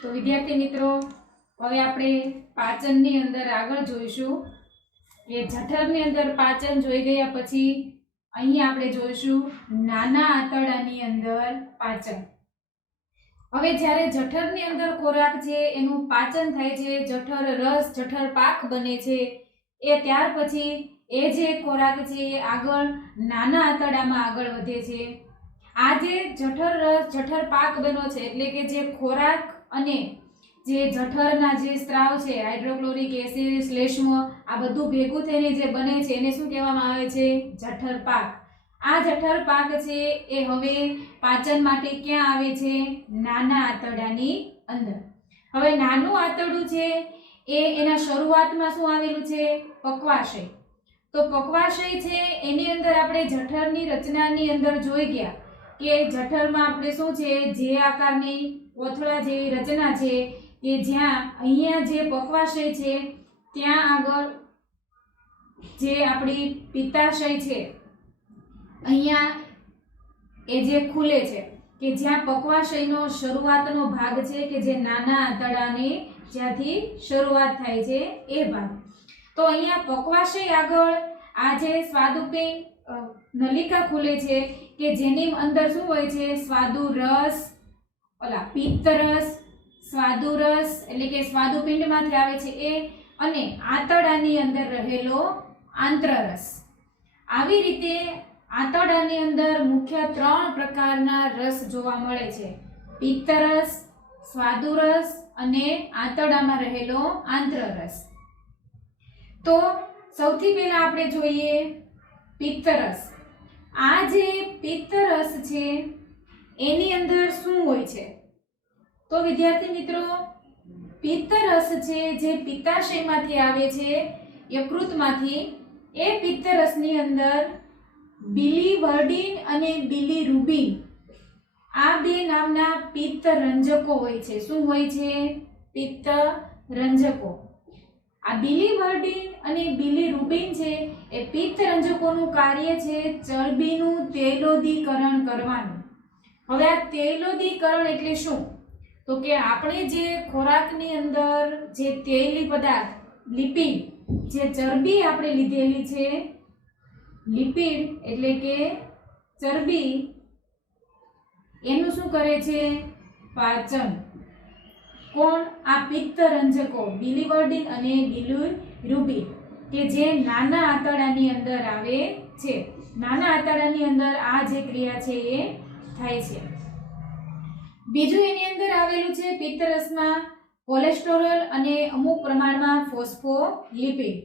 તો વિદ્યાર્થી મિત્રો, હવે આપણે પાચનની અંદર આગળ જોઈશું કે જઠરની અંદર પાચન જોઈ ગયા પછી અહીં આપણે જોઈશું નાના આંતરડાની અંદર પાચન. હવે જ્યારે જઠરની અંદર ખોરાક છે એનું પાચન થાય છે, જઠર રસ જઠર પાક બને છે, એ ત્યાર પછી એ જે ખોરાક છે એ આગળ નાના આંતરડામાં આગળ વધે છે. આ જે જઠર રસ જઠર પાક બન્યો છે એટલે કે જે ખોરાક અને જે જઠરના જે સ્ત્રાવ છે, હાઇડ્રોક્લોરિક એસિડ, શ્લેષ્મ, આ બધું ભેગું થઈને જે બને છે એને શું કહેવામાં આવે છે? જઠર પાક. આ જઠર પાક છે એ હવે પાચન માટે ક્યાં આવે છે? નાના આંતરડાની અંદર. હવે નાનું આંતરડું છે એ એના શરૂઆતમાં શું આવેલું છે? પક્વાશય. તો પક્વાશય છે એની અંદર આપણે જઠરની રચનાની અંદર જોઈ ગયા કે જઠરમાં આપણે શું છે, જે આકારની કોથળા જેવી રચના છે કે જ્યાં અહીંયા જે પક્વાશય છે ત્યાં આગળ જે આપણી પિત્તાશય છે અહીંયા એ જે ખુલે છે કે જ્યાં પક્વાશયનો શરૂઆતનો ભાગ છે કે જે નાના આંતરડાની જ્યાંથી શરૂઆત થાય છે એ ભાગ. તો અહીંયા પક્વાશય આગળ આ જે સ્વાદુપિંડ નલિકા ખુલે છે કે જેની અંદર શું હોય છે? સ્વાદુ રસ, પિત્ત રસ, સ્વાદુ રસ એટલે કે સ્વાદુપિંડમાંથી આવે છે એ, અને આંતરડાની અંદર રહેલો આંત્રરસ. આવી રીતે આંતરડાની અંદર મુખ્ય 3 પ્રકારના રસ જોવા મળે છે: પિત્ત રસ, સ્વાદુ રસ અને આંતરડામાં રહેલો આંત્રરસ. તો સૌથી પહેલા આપણે જોઈએ પિત્ત રસ. આ જે પિત્ત રસ છે એની અંદર શું હોય છે? તો વિદ્યાર્થી મિત્રો, પિત્ત રસ છે જે પિત્તાશયમાંથી આવે છે, યકૃતમાંથી, એ પિત્ત રસની અંદર બિલિવર્ડિન અને બિલિરુબિન આ બે નામના પિત્ત રંજકો હોય છે. શું હોય છે? પિત્ત રંજકો. આ બિલિવર્ડિન અને બિલિરુબિન છે એ પિત્ત રંજકોનું કાર્ય છે ચરબીનું તૈલોદીકરણ કરવાનું. હવે આ તૈલોદીકરણ એટલે શું? તો કે આપણે જે ખોરાકની અંદર જે તૈલી પદાર્થ, લિપિડ, જે ચરબી આપણે લીધેલી છે, લિપિડ એટલે કે ચરબી, એનું શું કરે છે? પાચન. કોણ? આ પિત્ત રંજકો બિલિવર્ડિન અને બિલિરુબિન કે જે નાના આંતરડાની અંદર આવે છે. નાના આંતરડાની અંદર આ જે ક્રિયા છે એ થાય છે. બીજું એની અંદર આવેલું છે પિત્ત રસમાં કોલેસ્ટેરોલ અને અમુક પ્રમાણમાં ફોસ્ફોલિપિડ.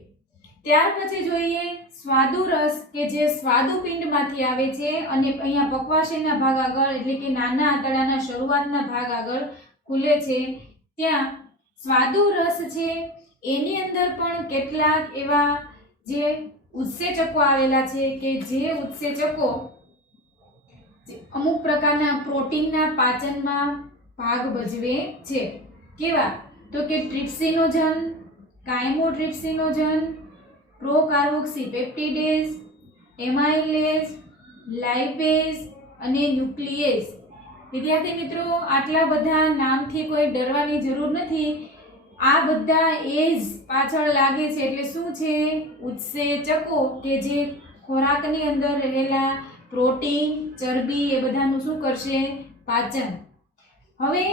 ત્યાર પછી જોઈએ સ્વાદુ રસ કે જે સ્વાદુપિંડમાંથી આવે છે અને અહીંયા પક્વાશયના ભાગ આગળ એટલે કે નાના આંતરડાના શરૂઆતના ભાગ આગળ ખુલે છે. ત્યાં સ્વાદુ રસ છે એની અંદર પણ કેટલાક એવા જે ઉત્સેચકો આવેલા છે કે જે ઉત્સેચકો અમુક પ્રકારના પ્રોટીનના પાચનમાં ભાગ ભજવે છે. કેવા? તો કે ટ્રિપ્સિનોજન, કાયમોટ્રિપ્સિનોજન, પ્રોકાર્બોક્સીપેપ્ટિડેઝ, એમાઇલેઝ, લાઇપેઝ અને ન્યુક્લિયેઝ. વિદ્યાર્થી મિત્રો, આટલા બધા નામથી કોઈ ડરવાની જરૂર નથી. આ બધા એજ પાછળ લાગે છે એટલે શું છે? ઉત્સેચકો કે જે ખોરાકની અંદર રહેલા પ્રોટીન, ચરબી એ બધાનું શું કરશે? પાચન. હવે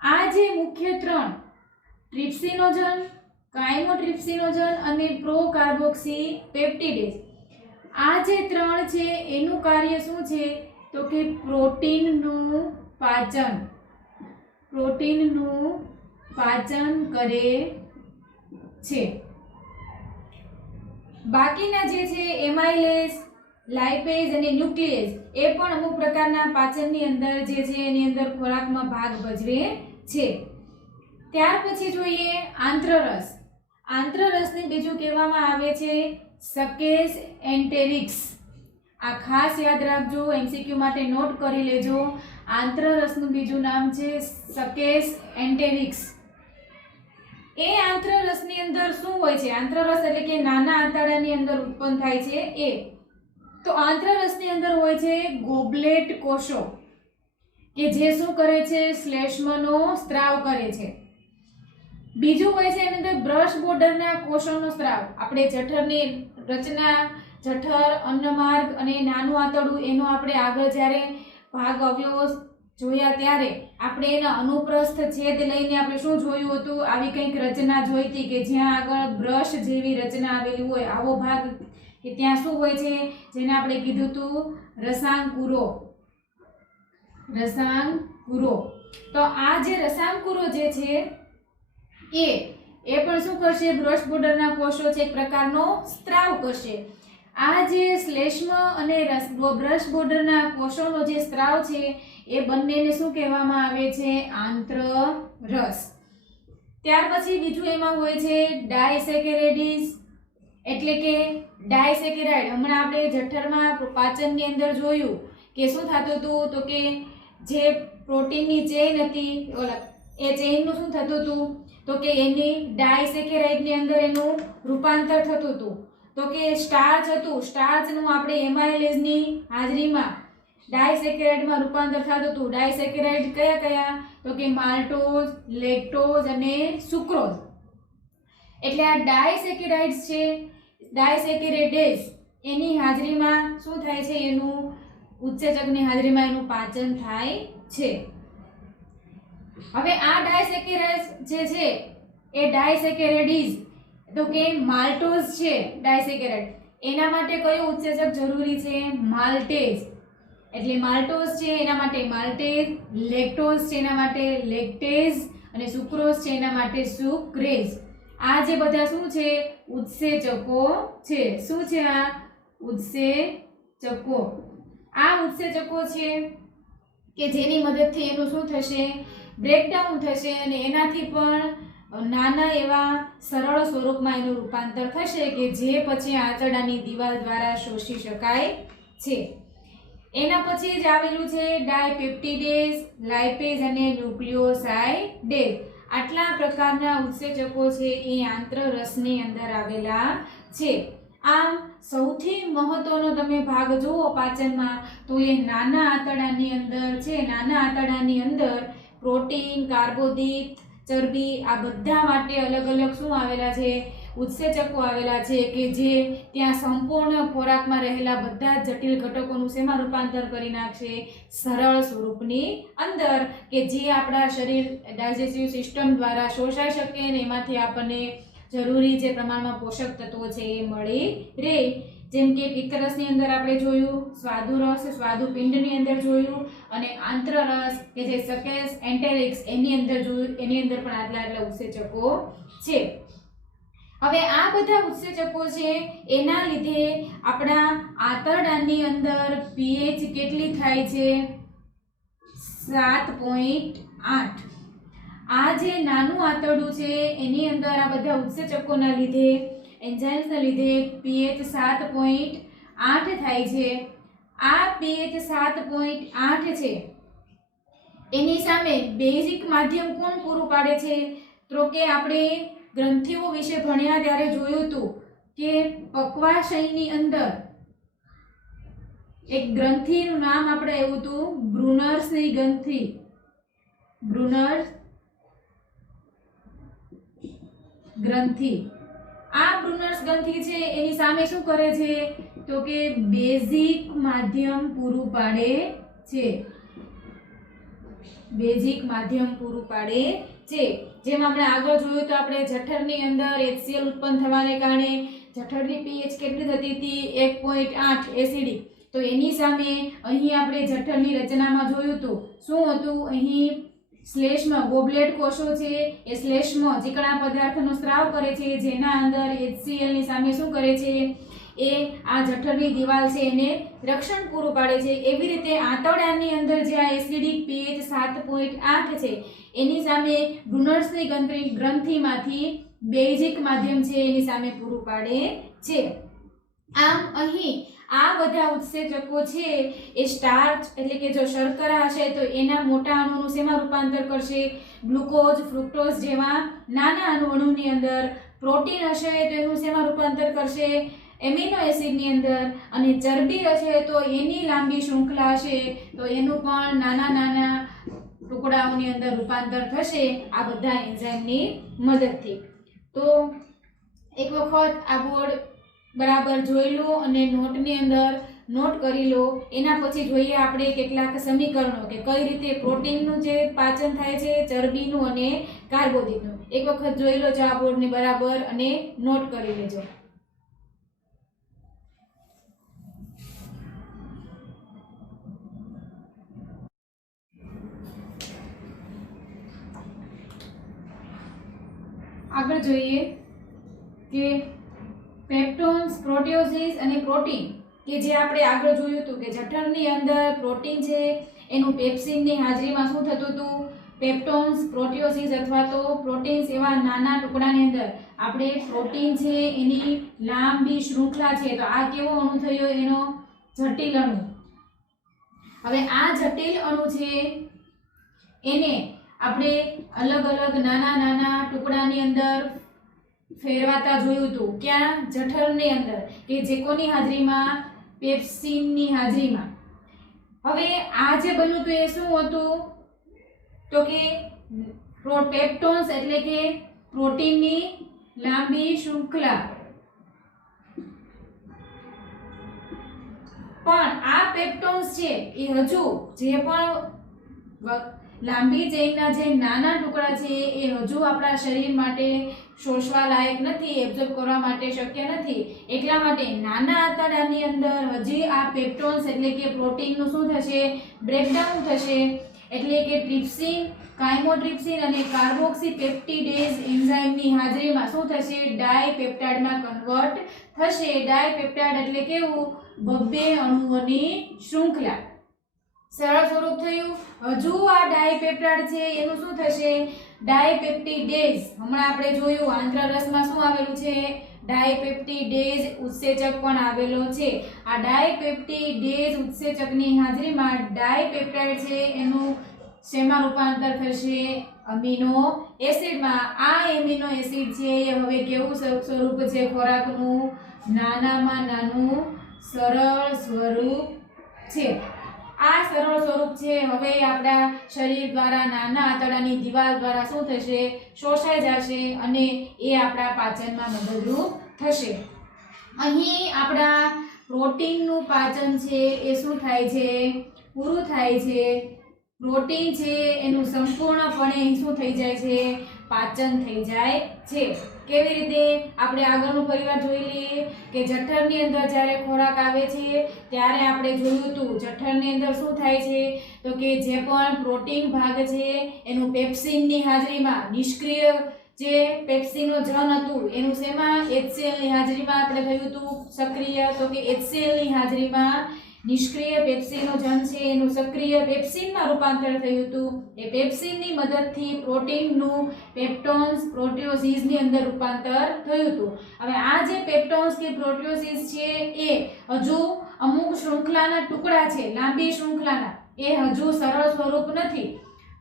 આ જે મુખ્ય 3 ટ્રિપ્સિનોજન, કાયમોટ્રિપ્સિનોજન અને પ્રોકાર્બોક્સીપેપ્ટિડેઝ, આ જે 3 છે એનું કાર્ય શું છે? તો કે પ્રોટીનનું પાચન. પ્રોટીનનું પાચન કરે છે. બાકીના જે છે એમાઇલેઝ, લાઇપેઝ અને ન્યુક્લિયેઝ એ પણ અમુક પ્રકારના પાચનની અંદર જે છે એની અંદર ખોરાકમાં ભાગ ભજવે છે. ત્યાર પછી જોઈએ આંત્રરસ. આંત્રરસને બીજું કહેવામાં આવે છે સકેસ એન્ટેરિક્સ. આ ખાસ યાદ રાખજો, એમસીક્યુ માટે નોટ કરી લેજો. આંત્રરસનું બીજું નામ છે સકેસ એન્ટેરિક્સ. એ આંત્રરસની અંદર શું હોય છે? આંત્રરસ એટલે કે નાના આંતરડાની અંદર ઉત્પન્ન થાય છે એ. તો આંત્રરસની અંદર હોય છે ગોબલેટ કોષો. કે જે શું કરે છે, શ્લેષ્મનો સ્ત્રાવ કરે છે. બીજું હોય છે એની અંદર બ્રશ બોર્ડરના કોષોનો સ્ત્રાવ. આપણે જઠરની રચના, જઠર, અન્નમાર્ગ અને નાનું આંતરડું એનો આપણે આગળ જ્યારે ભાગ અવયવો જોયા ત્યારે આપણે એના અનુપ્રસ્થ છેદ લઈને આપણે શું જોયું હતું, આવી કંઈક રચના જોઈ હતી કે જ્યાં આગળ બ્રશ જેવી રચના આવેલી હોય, આવો ભાગ કે ત્યાં શું હોય છે, જેને આપણે કીધું હતું રસાંકુરો. રસાંકુરો. તો આ જે રસાંકુરો જે છે એ પણ શું કરશે, બ્રશ બોર્ડરના કોષો છે એક પ્રકારનો સ્ત્રાવ કરશે. આ જે શ્લેષ્મ અને બ્રશ બોર્ડરના કોષોનો જે સ્ત્રાવ છે એ બંનેને શું કહેવામાં આવે છે, આંત્રરસ. ત્યાર પછી બીજું એમાં હોય છે ડાયસેકેરેડિસ, એટલે કે ડાયસેકેરાઇડ. હમણાં આપણે જઠરમાં પાચનની અંદર જોયું કે શું થતું હતું, તો કે જે પ્રોટીનની ચેઇન હતી એ ચેઇનનું શું થતું હતું, તો કે એની ડાયસેકેરાઇડની અંદર એનું રૂપાંતર થતું હતું. તો કે સ્ટાર્ચ હતું, સ્ટાર્ચનું આપણે એમાઇલેઝની હાજરીમાં ડાયસેકેરાઇડમાં રૂપાંતર થતું હતું. ડાયસેકેરાઇડ કયા કયા, તો કે માલ્ટોઝ, લેક્ટોઝ અને સુક્રોઝ. એટલે આ ડાયસેકેરાઇડ્સ છે, ડાયસેકેરેડેઝ, એની હાજરીમાં શું થાય છે, એનું ઉત્સેચકની હાજરીમાં એનું પાચન થાય છે. હવે આ ડાયસેકેરાઇડ્સ જે છે એ ડાયસેકેરેડીઝ, તો કે માલ્ટોઝ છે ડાયસેકેરાઇડ, એના માટે કયું ઉત્સેચક જરૂરી છે, માલ્ટેઝ. એટલે માલ્ટોઝ છે એના માટે માલ્ટેઝ, લેક્ટોઝ છે એના માટે લેક્ટેઝ અને સુક્રોઝ છે એના માટે સુક્રેઝ. આ જે બધા શું છે, ઉત્સેચકો છે. શું છે આ ઉત્સેચકો? આ ઉત્સેચકો છે કે જેની મદદથી એનું શું થશે, બ્રેકડાઉન થશે અને એનાથી પણ નાના એવા સરળ સ્વરૂપમાં એનું રૂપાંતર થશે કે જે પછી આંતરડાની દિવાલ દ્વારા શોષી શકાય છે. એના પછી જ આવેલું છે ડાયપેપ્ટિડેઝ, લાઇપેઝ અને ન્યુક્લિયોસાઇડેઝ. આટલા પ્રકારના ઉત્સેચકો છે એ આંત્રરસની અંદર આવેલા છે. આમ સૌથી મહત્વનો તમે ભાગ જુઓ પાચનમાં તો એ નાના આંતરડાની અંદર છે. નાના આંતરડાની અંદર પ્રોટીન, કાર્બોદિત, ચરબી આ બધા માટે અલગ અલગ શું આવેલા છે, ઉત્સેચકો આવેલા છે કે જે ત્યાં સંપૂર્ણ ખોરાકમાં રહેલા બધા જટિલ ઘટકોનું શેમાં રૂપાંતર કરી નાખશે, સરળ સ્વરૂપની અંદર, કે જે આપણા શરીર ડાયજેસ્ટિવ સિસ્ટમ દ્વારા શોષાઈ શકે અને એમાંથી આપણને જરૂરી જે પ્રમાણમાં પોષક તત્વો છે એ મળી રહે. જેમ કે પિત્તરસની અંદર આપણે જોયું, સ્વાદુરસ સ્વાદુપિંડની અંદર જોયું અને આંત્રરસ કે જે સકેસ એન્ટેરિક્સ એની અંદર જોયું. એની અંદર પણ આટલા ઉત્સેચકો છે. હવે આ બધા ઉત્સેચકો છે એના લીધે આપણા આંતરડાની અંદર પીએચ કેટલી થાય છે, 7.8. આ જે નાનું આંતરડું છે એની અંદર આ બધા ઉત્સેચકોના લીધે, એન્ઝાઇમ્સના લીધે પીએચ 7.8 થાય છે. આ પીએચ 7.8 છે એની સામે બેઝિક માધ્યમ કોણ પૂરું પાડે છે, તો કે આપણે ગ્રંથિઓ વિશે ભણ્યા ત્યારે જોયું હતું કે પક્વાશયની અંદર એક ગ્રંથિનું નામ આપણે આવ્યું હતું બ્રુનર્સની ગ્રંથિ. બ્રુનર્સ ગ્રંથિ. આ બ્રુનર્સ ગ્રંથિ છે એની સામે શું કરે છે, તો કે બેઝિક માધ્યમ પૂરું પાડે છે. બેઝિક માધ્યમ પૂરું પાડે છે. જેમ આપણે આગળ જોયું તો આપણે જઠરની અંદર HCl ઉત્પન્ન થવાને કારણે જઠરની pH કેટલી થતી હતી, 1.8 એસિડિક. તો એની સામે અહીં આપણે જઠરની રચનામાં જોયું હતું શું હતું, અહીં શ્લેષ્મ ગોબલેટ કોષો છે એ શ્લેષ્મ ચીકણા પદાર્થનો સ્ત્રાવ કરે છે, જેના અંદર HCl ની સામે શું કરે છે, એ આ જઠરની દિવાલ છે એને રક્ષણ પૂરું પાડે છે. એવી રીતે આંતરડાની અંદર જે આ એસિડિક pH 7.8 છે એની સામે બ્રુનર્સની ગ્રંથિમાંથી બેઝિક માધ્યમ છે એની સામે પૂરું પાડે છે. આમ અહીં આ બધા ઉત્સેચકો છે એ સ્ટાર્ચ એટલે કે જો શર્કરા હશે તો એના મોટા અણુનું શેમાં રૂપાંતર કરશે, ગ્લુકોઝ, ફ્રુક્ટોઝ જેવા નાના અણુની અંદર. પ્રોટીન હશે તો એનું શેમાં રૂપાંતર કરશે, એમિનો એસિડની અંદર. અને ચરબી હશે તો એની લાંબી શૃંખલા હશે તો એનું પણ નાના નાના ટુકડાઓની અંદર રૂપાંતર થશે આ બધા એન્ઝાઇમની મદદથી. તો એક વખત આ બોર્ડ બરાબર જોઈ લો અને નોટની અંદર નોટ કરી લો. એના પછી જોઈએ આપણે કેટલાક સમીકરણો કે કઈ રીતે પ્રોટીનનું જે પાચન થાય છે, ચરબીનું અને કાર્બોદિતનું. એક વખત જોઈ લો જો આ બોર્ડને બરાબર અને નોટ કરી લેજો. આગળ જોઈએ કે પેપ્ટોન્સ, પ્રોટિયોસિસ અને પ્રોટીન કે જે આપણે આગળ જોયું હતું કે જઠરની અંદર પ્રોટીન છે એનું પેપ્સિનની હાજરીમાં શું થતું હતું, પેપ્ટોન્સ, પ્રોટિયોસિસ અથવા તો પ્રોટીન્સ એવા નાના ટુકડાની અંદર આપણે પ્રોટીન છે એની લાંબી શૃંખલા છે. તો આ કેવો અણુ થયો, એનો જટિલ અણુ. હવે આ જટિલ અણુ છે એને આપણે અલગ અલગ નાના નાના ટુકડાની અંદર ફેરવાતા જોયું હતું. ક્યાં? જઠરની અંદર, કે જે કોની હાજરીમાં, પેપ્સિનની હાજરીમાં. હવે આ જે બન્યું હતું એ શું હતું તો કે પેપ્ટોન્સ એટલે કે પ્રોટીનની લાંબી શૃંખલા. પણ આ પેપ્ટોન્સ છે એ હજુ જે પણ લાંબી ચેઇનના જે નાના ટુકડા છે એ હજુ આપણા શરીર માટે શોષવા લાયક નથી, એબ્ઝોર્બ કરવા માટે શક્ય નથી. એટલા માટે નાના આંતરડાની અંદર હજી આ પેપ્ટોન્સ એટલે કે પ્રોટીનનું શું થશે, બ્રેકડાઉન થશે. એટલે કે ટ્રિપ્સિન, કાયમોટ્રિપ્સિન અને કાર્બોક્સીપેપ્ટિડેઝ એન્ઝાઇમની હાજરીમાં શું થશે, ડાયપેપ્ટાઇડમાં કન્વર્ટ થશે. ડાયપેપ્ટાઇડ એટલે કેવું, બબ્બે અણુઓની શૃંખલા. સરળ સ્વરૂપ થયું. હજુ આ ડાયપેપ્ટાઇડ છે એનું શું થશે, ડાયપેપ્ટિડેઝ. હમણાં આપણે જોયું આંત્રરસમાં શું આવેલું છે, ડાયપેપ્ટિડેઝ ઉત્સેચક પણ આવેલો છે. આ ડાયપેપ્ટિડેઝ ઉત્સેચકની હાજરીમાં ડાયપેપ્ટાઇડ છે એનું શેમાં રૂપાંતર થશે, અમીનો એસિડમાં. આ એમિનો એસિડ છે એ હવે કેવું સ્વરૂપ છે ખોરાકનું, નાનામાં નાનું સરળ સ્વરૂપ છે. આ સરળ સ્વરૂપ છે હવે આપણા શરીર દ્વારા નાના આંતરડાની દિવાલ દ્વારા શું થશે, શોષાઈ જશે અને એ આપણા પાચનમાં મદદરૂપ થશે. અહીં આપણા પ્રોટીનનું પાચન છે એ શું થાય છે, પૂરું થાય છે. પ્રોટીન છે એનું સંપૂર્ણપણે શું થઈ જાય છે, પાચન થઈ જાય છે. કેવી રીતે, આપણે આગળનું પરિવાર જોઈ લઈએ કે જઠરની અંદર જ્યારે ખોરાક આવે છે ત્યારે આપણે જોયું હતું જઠરની અંદર શું થાય છે તો કે જે પણ પ્રોટીન ભાગ છે એનું પેપ્સિનની હાજરીમાં નિષ્ક્રિય જે પેપ્સિનનો જન હતું એનું શેમાં, HCl ની હાજરીમાં આપણે થયું હતું સક્રિય. તો કે HCl ની હાજરીમાં નિષ્ક્રિય પેપ્સિનનો જન છે એનું સક્રિય પેપ્સિનમાં રૂપાંતર થયું હતું. એ પેપ્સિનની મદદથી પ્રોટીનનું પેપ્ટોન્સ, પ્રોટિયોસિસની અંદર રૂપાંતર થયું હતું. હવે આ જે પેપ્ટોન્સ કે પ્રોટિયોસિસ છે એ હજુ અમુક શૃંખલાના ટુકડા છે, લાંબી શૃંખલાના, એ હજુ સરળ સ્વરૂપ નથી.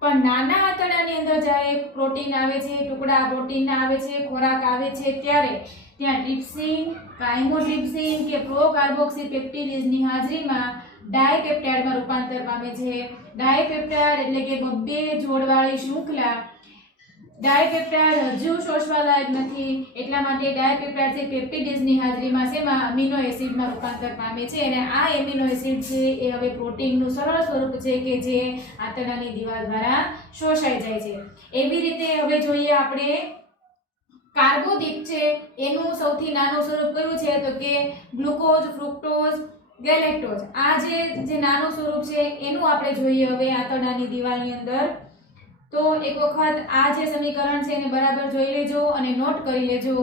પણ નાના આંતરડાની અંદર જ્યારે પ્રોટીન આવે છે, ટુકડા પ્રોટીનના આવે છે, ખોરાક આવે છે ત્યારે ત્યાં ટ્રિપ્સિન, કાયમોટ્રિપ્સિન કે પ્રોકાર્બોક્સીપેપ્ટિડેઝની હાજરીમાં ડાયપેપ્ટાઇડમાં રૂપાંતર પામે છે. ડાયપેપ્ટાઇડ એટલે કે બબ્બે જોડવાળી શૃંખલા. ડાયપેપ્ટાઇડ હજુ શોષવા લાયક નથી એટલા માટે ડાયપેપ્ટાઇડ છે પેપ્ટિડેઝની હાજરીમાં શેમાં, અમીનો એસિડમાં રૂપાંતર પામે છે. અને આ એમિનો એસિડ છે એ હવે પ્રોટીનનું સરળ સ્વરૂપ છે કે જે આંતરડાની દિવાલ દ્વારા શોષાઈ જાય છે. એવી રીતે હવે જોઈએ આપણે કાર્બોદિત છે એનું સૌથી નાનું સ્વરૂપ કયું છે તો કે ગ્લુકોઝ, ફ્રુક્ટોઝ, ગેલેક્ટોઝ. આ જે નાનું સ્વરૂપ છે એનું આપણે જોઈએ હવે આંતરડાની દિવાલની અંદર. તો એક વખત આ જે સમીકરણ છે એને બરાબર જોઈ લેજો અને નોટ કરી લેજો.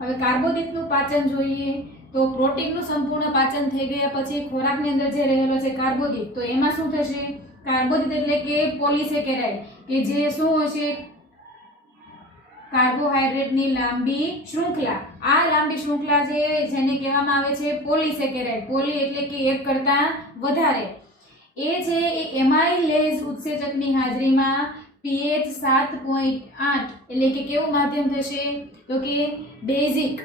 હવે કાર્બોદિતનું પાચન જોઈએ તો પ્રોટીનનું સંપૂર્ણ પાચન થઈ ગયા પછી ખોરાકની અંદર જે રહેલો છે કાર્બોદિત, તો એમાં શું થશે, કાર્બોદિત એટલે કે પોલિસેકેરાઇડ કે જે શું હશે, કાર્બોહાઈડ્રેટની લાંબી શૃંખલા. આ લાંબી શૃંખલા છે જેને કહેવામાં આવે છે પોલિસેકેરાઇડ. પોલી એટલે કે એક કરતાં વધારે. એ છે એ એમાઇલેઝ ઉત્સેચકની હાજરીમાં pH 7.8 એટલે કે કેવું માધ્યમ થશે તો કે બેઝિક.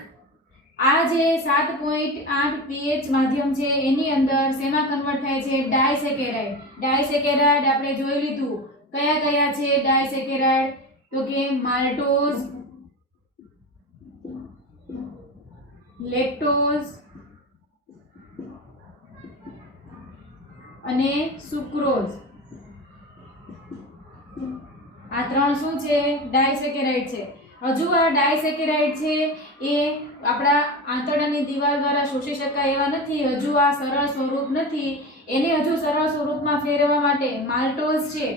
આ જે 7.8 pH માધ્યમ છે એની અંદર શેમાં કન્વર્ટ થાય છે? ડાયસેકેરાઇડ. ડાયસેકેરાઇડ આપણે જોઈ લીધું. કયા કયા છે ડાયસેકેરાઇડ? તો કે માલ્ટોઝ, લેક્ટોઝ અને સુક્રોઝ. આ ત્રણ શું છે? ડાયસેકેરાઇડ છે. હજુ આ ડાયસેકેરાઇડ છે એ આપણા આંતરડાની દિવાલ દ્વારા શોષી શકાય એવા નથી. હજુ આ સરળ સ્વરૂપ નથી. એને હજુ સરળ સ્વરૂપમાં ફેરવવા માટે માલ્ટોઝ છે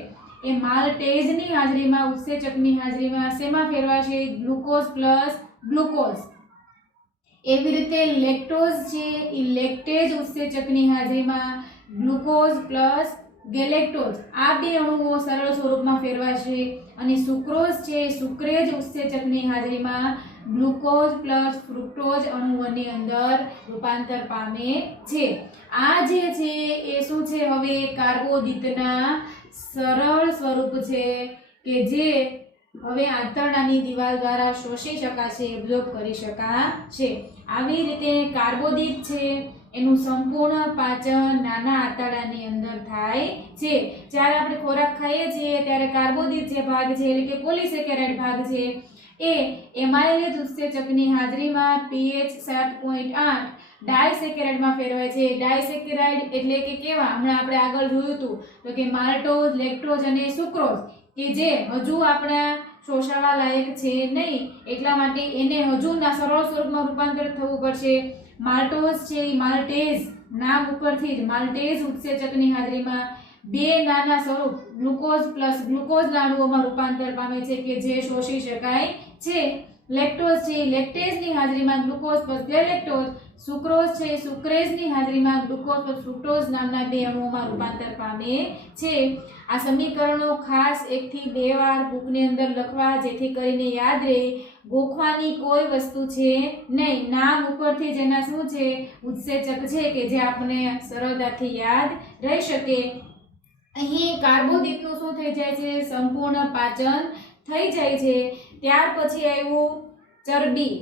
એ માલ્ટેઝની હાજરીમાં, ઉત્સેચકની હાજરીમાં શેમાં ફેરવાશે? Glucose plus glucose. એવી રીતે લેક્ટોઝ છે એ લેક્ટેઝ ઉત્સેચકની હાજરીમાં ગ્લુકોઝ પ્લસ ગેલેક્ટોઝ આ બે અણુઓ સરળ સ્વરૂપમાં ફેરવાશે. અને સુક્રોઝ છે સુક્રેજ ઉત્સેચકની હાજરીમાં ગ્લુકોઝ પ્લસ ફ્રુક્ટોઝ અણુઓની અંદર રૂપાંતર પામે છે. આ જે છે એ શું છે? હવે કાર્બોદિતના સરળ સ્વરૂપ છે કે જે હવે આંતરડાની દિવાલ દ્વારા શોષી શકાશે, એબ્ઝોર્બ કરી શકાશે. આવી રીતે કાર્બોદિત છે એનું સંપૂર્ણ પાચન નાના આંતરડાની અંદર થાય છે. જ્યારે આપણે ખોરાક ખાઈએ છીએ ત્યારે કાર્બોદિત જે ભાગ છે એટલે કે પોલિસેકેરાઇડ ભાગ છે એ એમાઇલેજ ઉત્સેચકની હાજરીમાં pH 7.8 ડાયસેકેરાઇડમાં ફેરવાય છે. ડાયસેકેરાઇડ એટલે કે કેવા? હમણાં આપણે આગળ જોયું હતું તો કે માલ્ટોઝ, લેક્ટોઝ અને સુક્રોઝ કે જે હજુ આપણા શોષાવા લાયક છે નહીં, એટલા માટે એને હજુ સરળ સ્વરૂપમાં રૂપાંતર થવું પડશે. માલ્ટોઝ છે એ માલ્ટેઝ નામ ઉપરથી જ માલ્ટેઝ ઉત્સેચકની હાજરીમાં બે નાના સ્વરૂપ ગ્લુકોઝ પ્લસ ગ્લુકોઝ અણુઓમાં રૂપાંતર પામે છે કે જે શોષી શકાય છે. લેક્ટોઝ છે લેક્ટેઝની હાજરીમાં ગ્લુકોઝ પ્લસ ગેલેક્ટોઝ. સુક્રોઝ છે સુક્રેઝની હાજરીમાં ગ્લુકોઝ પ્લસ ફ્રુક્ટોઝ નામના બે અણુઓમાં રૂપાંતર પામે છે. આ સમીકરણો ખાસ 1 થી 2 વાર બુકની અંદર લખવા, જેથી કરીને યાદ રહે. ગોખવાની કોઈ વસ્તુ છે નહીં. નામ ઉપરથી જ એના શું છે? ઉત્સેચક છે કે જે આપણને સરળતાથી યાદ રહી શકે. અહીં કાર્બોદિતનું શું થઈ જાય છે? સંપૂર્ણ પાચન થઈ જાય છે. ત્યાર પછી આવ્યું ચરબી.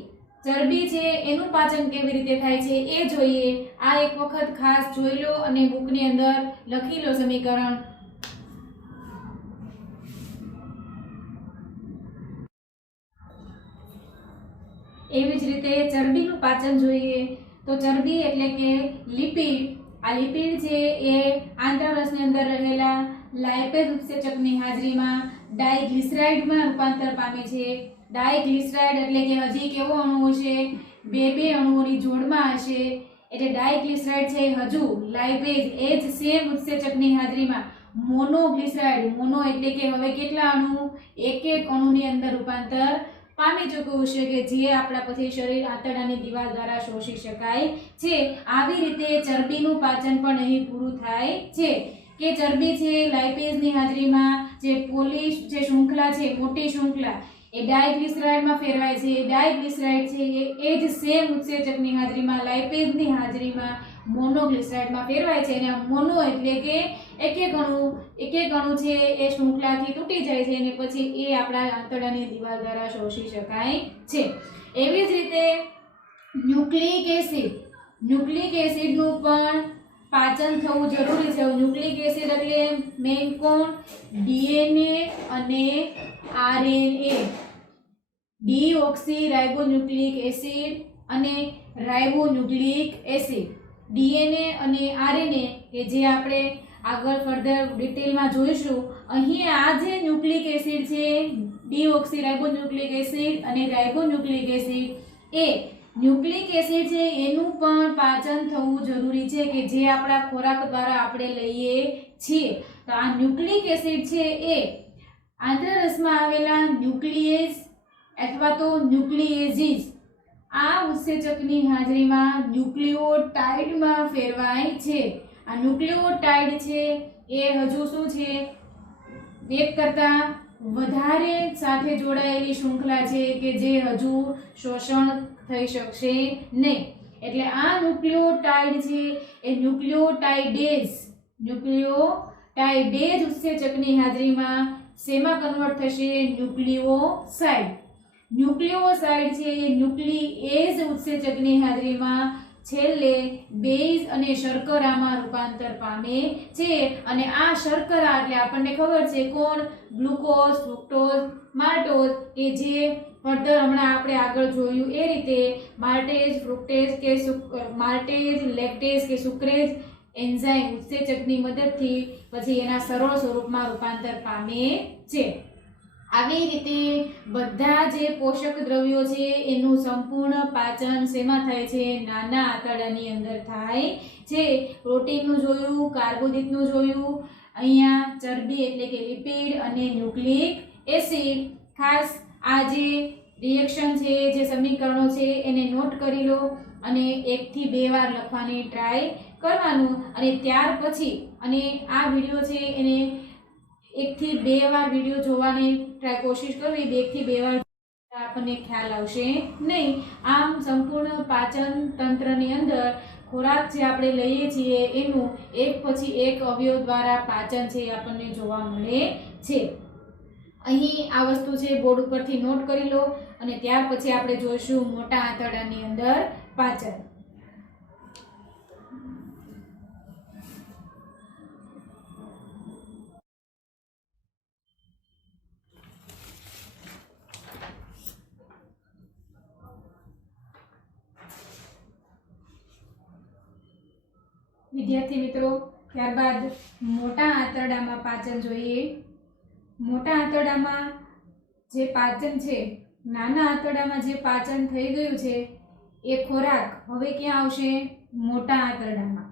ચરબી છે એનું પાચન કેવી રીતે થાય છે એ જોઈએ. આ એક વખત ખાસ જોઈ લો અને બુકની અંદર લખી લો સમીકરણ. એવી જ રીતે ચરબીનું પાચન જોઈએ તો ચરબી એટલે કે લિપિડ. આ લિપિડ છે એ આંતરરસની અંદર રહેલા લાઇપેઝ ઉત્સેચકની હાજરીમાં ડાયગ્લિસરાઇડમાં રૂપાંતર પામે છે. ડાયગ્લિસરાઇડ એટલે કે હજી કેવો અણુ હશે? બે અણુઓની જોડમાં હશે એટલે ડાયગ્લિસરાઇડ છે હજુ લાઇપેઝ એ જ સેમ ઉત્સેચકની હાજરીમાં મોનોગ્લિસરાઇડ. મોનો એટલે કે હવે કેટલા અણુ? એક અણુની અંદર રૂપાંતર પામી ચૂક્યું છે કે જે આપણા પછી શરીર આંતરડાની દિવાલ દ્વારા શોષી શકાય છે. આવી રીતે ચરબીનું પાચન પણ અહીં પૂરું થાય છે કે ચરબી છે લાઇપેઝની હાજરીમાં જે જે શૃંખલા છે, મોટી શૃંખલા એ ડાયગ્લિસરાઇડમાં ફેરવાય છે. ડાયગ્લિસરાઇડ છે એ જ સેમ ઉત્સેચકની હાજરીમાં લાઇપેઝની હાજરીમાં મોનોગ્લિસરાઇડમાં ફેરવાય છે. અને મોનો એટલે કે એક એક અણુ છે એ શૃંખલાથી તૂટી જાય છે અને પછી એ આપણા આંતરડાની દિવાલ દ્વારા શોષી શકાય છે. એવી જ રીતે ન્યુક્લિક એસિડ. ન્યુક્લિક એસિડનું પણ પાચન થવું જરૂરી છે. ન્યુક્લિક એસિડ એટલે મેઇન કોણ? ડીએનએ અને આરએનએ. ડીઓક્સી રાઇબોન્યુક્લિક એસિડ અને રાઇબોન્યુક્લિક એસિડ. ડીએનએ અને આરએનએ કે જે આપણે આગળ ફર્ધર ડિટેલમાં જોઈશું. અહીં આ જે ન્યુક્લિક એસિડ છે ડીઓક્સી રાઇબોન્યુક્લિક એસિડ અને રાઇબોન્યુક્લિક એસિડ એ ન્યુક્લિક એસિડ છે એનું પણ પાચન થવું જરૂરી છે કે જે આપણા ખોરાક દ્વારા આપણે લઈએ છીએ. તો આ ન્યુક્લિક એસિડ છે એ આંતરરસમાં આવેલા ન્યુક્લિયેઝ અથવા તો ન્યુક્લિયેઝિસ આ ઉત્સેચકની હાજરીમાં ન્યુક્લિયોટાઇડમાં ફેરવાય છે. આ ન્યુક્લિયોટાઇડ છે એ હજુ શું છે? એક કરતાં વધારે સાથે જોડાયેલી શૃંખલા છે કે જે હજુ શોષણ થઈ શકશે નહીં. એટલે આ ન્યુક્લિયોટાઇડ છે એ ન્યુક્લિયોટાઇડેઝ ઉત્સેચકની હાજરીમાં શેમાં કન્વર્ટ થશે? ન્યુક્લિયોસાઇડ. ન્યુક્લિયોસાઇડ છે એ ન્યુક્લિએઝ ઉત્સેચકની હાજરીમાં છેલ્લે બેઝ અને શર્કરામાં રૂપાંતર પામે છે અને આ શર્કરા એટલે આપણને ખબર છે કોણ, ગ્લુકોઝ, ફ્રુક્ટોઝ, માલ્ટોઝ કે જે ફર્ધર હમણાં આપણે આગળ જોયું એ રીતે માલ્ટેઝ, લેક્ટેઝ કે સુક્રેઝ એન્ઝાઇમ ઉત્સેચકની મદદથી પછી એના સરળ સ્વરૂપમાં રૂપાંતર પામે છે। આવી રીતે બધા જે પોષક દ્રવ્યો છે એનું સંપૂર્ણ પાચન શેમાં થાય છે? નાના આંતરડાની અંદર થાય છે। પ્રોટીનનું જોયું, કાર્બોદિતનું જોયું, અહીંયા ચરબી એટલે કે લિપિડ અને ન્યુક્લિક એસિડ। ખાસ આ જે રિએક્શન છે, જે સમીકરણો છે એને નોટ કરી લો અને 1 થી 2 વાર લખવાની ટ્રાય કરવાનું અને ત્યાર પછી અને આ વિડીયો છે એને 1 થી 2 વાર વિડીયો જોવાની કોશિશ કરવી। 2 થી 2 વાર આપણને ખ્યાલ આવશે નહીં। આમ સંપૂર્ણ પાચન તંત્રની અંદર ખોરાક જે આપણે લઈએ છીએ એનું એક પછી એક અવયવ દ્વારા પાચન છે એ આપણને જોવા મળે છે। અહીં આ વસ્તુ છે બોર્ડ ઉપરથી નોટ કરી લો અને ત્યાર પછી આપણે જોઈશું મોટા આંતરડાની અંદર પાચન। વિદ્યાર્થી મિત્રો, ત્યારબાદ મોટા આંતરડામાં પાચન જોઈએ। મોટા આંતરડામાં જે પાચન છે, નાના આંતરડામાં જે પાચન થઈ ગયું છે એ ખોરાક હવે ક્યાં આવશે? મોટા આંતરડામાં।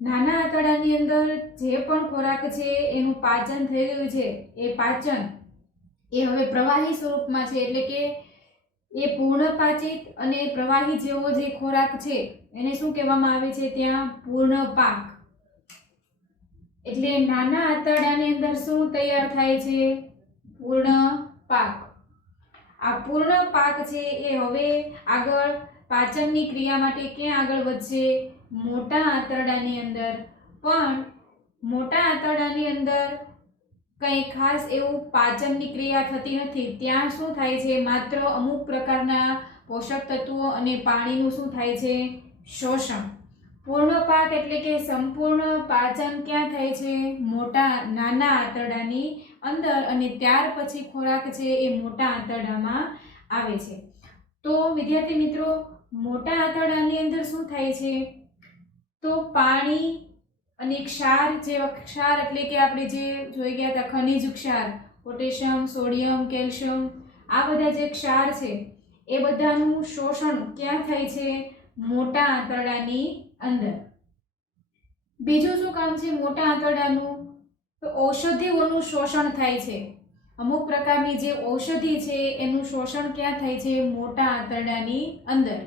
નાના આંતરડાની અંદર જે પણ ખોરાક છે એનું પાચન થઈ ગયું છે એ પાચન એ હવે પ્રવાહી સ્વરૂપમાં છે, એટલે કે એ પૂર્ણપાચિત અને પ્રવાહી જેવો જે ખોરાક છે એને શું કહેવામાં આવે છે? ત્યાં પૂર્ણપાક। એટલે નાના આંતરડાની અંદર શું તૈયાર થાય છે? પૂર્ણપાક। આ પૂર્ણપાક છે એ હવે આગળ પાચનની ક્રિયા માટે ક્યાં આગળ વધશે? મોટા આંતરડાની અંદર। પણ મોટા આંતરડાની અંદર કંઈ ખાસ એવું પાચનની ક્રિયા થતી નથી। ત્યાં શું થાય છે? માત્ર અમુક પ્રકારના પોષક તત્વો અને પાણીનું શું થાય છે? શોષણ। પૂર્ણપાક એટલે કે સંપૂર્ણ પાચન ક્યાં થાય છે? નાના આંતરડાની અંદર અને ત્યાર પછી ખોરાક છે એ મોટા આંતરડામાં આવે છે। તો વિદ્યાર્થી મિત્રો, મોટા આંતરડાની અંદર શું થાય છે? તો પાણી અને ક્ષાર, જે ક્ષાર એટલે કે આપણે જે જોઈ ગયા હતા ખનિજ ક્ષાર, પોટેશિયમ, સોડિયમ, કેલ્શિયમ, આ બધા જે ક્ષાર છે એ બધાનું શોષણ ક્યાં થાય છે? મોટા આંતરડાની અંદર। બીજું શું કામ છે મોટા આંતરડાનું? તો ઔષધિઓનું શોષણ થાય છે। અમુક પ્રકારની જે ઔષધિ છે એનું શોષણ ક્યાં થાય છે? મોટા આંતરડાની અંદર।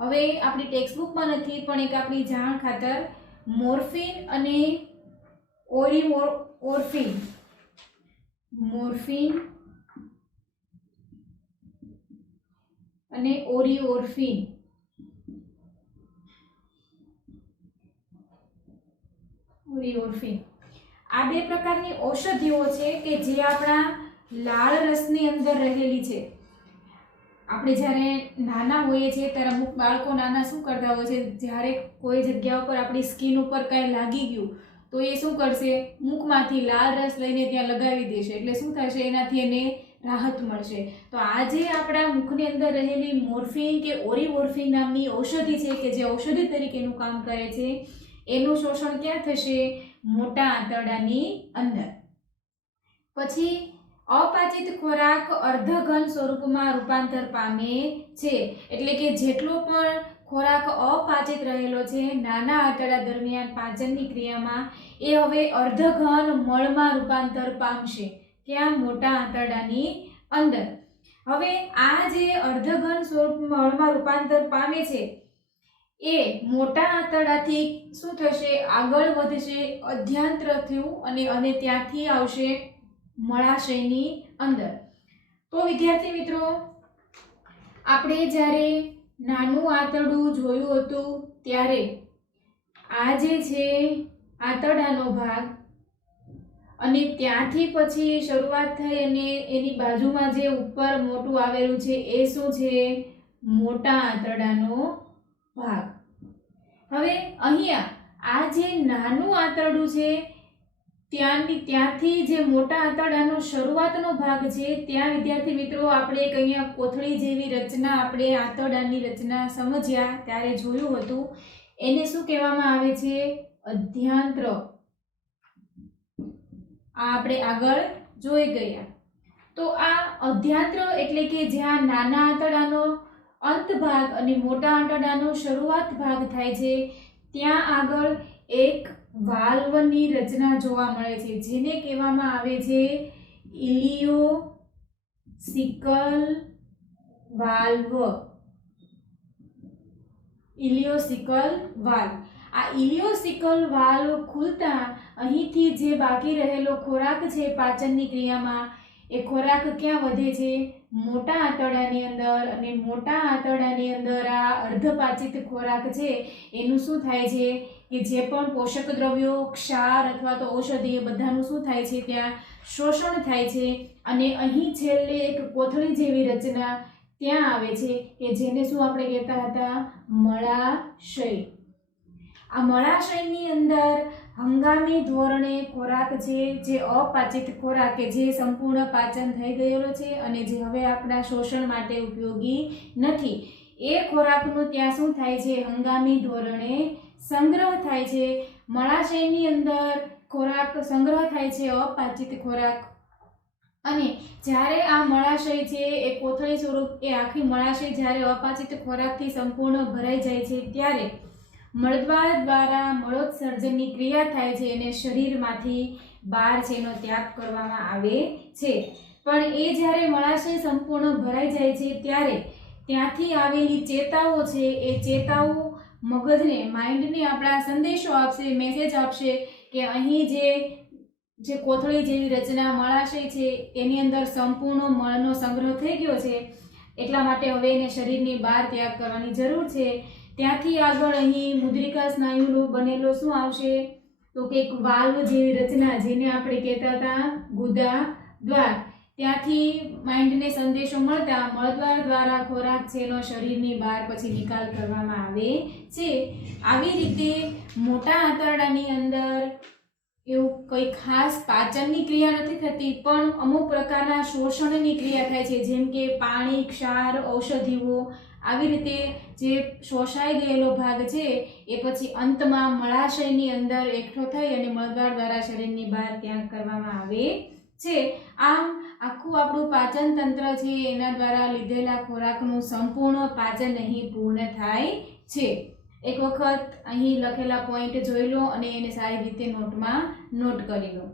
હવે આપણી ટેક્સ્ટબુકમાં નથી પણ એક આપણી જાણ ખાતર મોર્ફિન અને ઓરિઓર્ફિન આ બે પ્રકારની ઔષધિઓ છે કે જે આપણા લાળ રસની અંદર રહેલી છે। આપણે જ્યારે નાના હોઈએ છીએ ત્યારે અમુક બાળકો નાના શું કરતા હોય છે? જ્યારે કોઈ જગ્યા ઉપર આપણી સ્કિન ઉપર કાંઈ લાગી ગયું તો એ શું કરશે? મુખમાંથી લાળ રસ લઈને ત્યાં લગાવી દેશે, એટલે શું થશે? એનાથી એને રાહત મળશે। તો આ જે આપણા મુખની અંદર રહેલી મોર્ફિન કે ઓરિઓર્ફિન નામની ઔષધિ છે કે જે ઔષધિ તરીકેનું કામ કરે છે એનું શોષણ ક્યાં થશે? મોટા આંતરડાની અંદર। પછી અપાચિત ખોરાક અર્ધઘન સ્વરૂપમાં રૂપાંતર પામે છે, એટલે કે જેટલો પણ ખોરાક અપાચિત રહેલો છે નાના આંતરડા દરમિયાન પાચનની ક્રિયામાં એ હવે અર્ધઘન મળમાં રૂપાંતર પામશે। ક્યાં? મોટા આંતરડાની અંદર। હવે આ જે અર્ધઘન સ્વરૂપ મળમાં રૂપાંતર પામે છે એ મોટા આંતરડાથી શું થશે? આગળ વધશે અધ્યાંત્ર થયું અને ત્યાંથી આવશે મળાશયની અંદર। તો વિદ્યાર્થી મિત્રો, આપણે જ્યારે નાનું આંતરડું જોયું હતું ત્યારે આ જે છે આંતરડાનો ભાગ અને ત્યાંથી પછી શરૂઆત થઈ અને એની બાજુમાં જે ઉપર મોટું આવેલું છે એ શું છે? મોટા આંતરડાનો ભાગ. હવે અહીંયા આ જે નાનું આંતરડું છે ત્યાંથી જે મોટા આંતરડાનો શરૂઆતનો ભાગ છે ત્યાં વિદ્યાર્થી મિત્રો આપણે એક અહીંયા કોથળી જેવી રચના આપણે આંતરડાની રચના સમજ્યા ત્યારે જોયું હતું. એને શું કહેવામાં આવે છે? અધ્યાંત્ર. આ આપણે આગળ જોઈ ગયા. તો આ અધ્યાંત્ર એટલે કે જ્યાં નાના આંતરડાનો અંત ભાગ અને મોટા આંતરડાનો શરૂઆત ભાગ થાય છે ત્યાં આગળ એક વાલ્વની રચના જોવા મળે છે જેને કહેવામાં આવે છે ઇલિયોસિકલ વાલ્વ. ઇલિયોસિકલ વાલ્વ. આ ઇલિયોસિકલ વાલ્વ ખુલતા અહીંથી જે બાકી રહેલો ખોરાક છે પાચનની ક્રિયામાં એ ખોરાક ક્યાં વધે છે? મોટા આંતરડાની અંદર. અને મોટા આંતરડાની અંદર આ અર્ધપાચિત ખોરાક છે એનું શું થાય છે કે જે પણ પોષક દ્રવ્યો, ક્ષાર અથવા તો ઔષધિ એ બધાનું શું થાય છે? ત્યાં શોષણ થાય છે. અને અહીં છેલ્લે એક કોથળી જેવી રચના ત્યાં આવે છે કે જેને શું આપણે કહેતા હતા? મળાશય. આ મળાશયની અંદર હંગામી ધોરણે ખોરાક છે જે અપાચિત ખોરાક કે જે સંપૂર્ણ પાચન થઈ ગયેલો છે અને જે હવે આપણા શોષણ માટે ઉપયોગી નથી એ ખોરાકનું ત્યાં શું થાય છે? હંગામી ધોરણે સંગ્રહ થાય છે. મળાશયની અંદર ખોરાક સંગ્રહ થાય છે, અપાચિત ખોરાક. અને જ્યારે આ મળાશય છે એ કોથળી સ્વરૂપ એ આખી મળાશય જ્યારે અપાચિત ખોરાકથી સંપૂર્ણ ભરાઈ જાય છે ત્યારે મળદ્વાર દ્વારા મળોત્સર્જનની ક્રિયા થાય છે અને શરીરમાંથી બહાર છે એનો ત્યાગ કરવામાં આવે છે. પણ એ જ્યારે મળાશય સંપૂર્ણ ભરાઈ જાય છે ત્યારે ત્યાંથી આવેલી ચેતાઓ છે એ ચેતાઓ મગજને, માઇન્ડને આપણા સંદેશો આપશે, મેસેજ આપશે કે અહીં જે કોથળી જેવી રચના મળાશય છે એની અંદર સંપૂર્ણ મળનો સંગ્રહ થઈ ગયો છે એટલા માટે હવે એને શરીરની બહાર ત્યાગ કરવાની જરૂર છે. ત્યાંથી આગળ અહીં મુદ્રિકા સ્નાયુનો બનેલો શું આવશે? તો કે એક વાલ્વ જેવી રચના જેને આપણે કહેતા હતા ગુદા દ્વાર. ત્યાંથી માઇન્ડને સંદેશો મળતા મળદ્વાર દ્વારા ખોરાક છે એનો શરીરની બહાર પછી નિકાલ કરવામાં આવે છે. આવી રીતે મોટા આંતરડાની અંદર એવું કંઈ ખાસ પાચનની ક્રિયા નથી થતી પણ અમુક પ્રકારના શોષણની ક્રિયા થાય છે જેમ કે પાણી, ક્ષાર, ઔષધિઓ. આવી રીતે જે શોષાઈ ગયેલો ભાગ છે એ પછી અંતમાં મળાશયની અંદર એકઠો થઈ અને મળદ્વાર દ્વારા શરીરની બહાર ત્યાગ કરવામાં આવે છે. આમ આખું આપણું પાચન તંત્ર છે એના દ્વારા લીધેલા ખોરાકનું સંપૂર્ણ પાચન અહીં પૂર્ણ થાય છે. એક વખત અહીં લખેલા પોઈન્ટ જોઈ લો અને એને સારી રીતે નોટમાં નોટ કરી લો.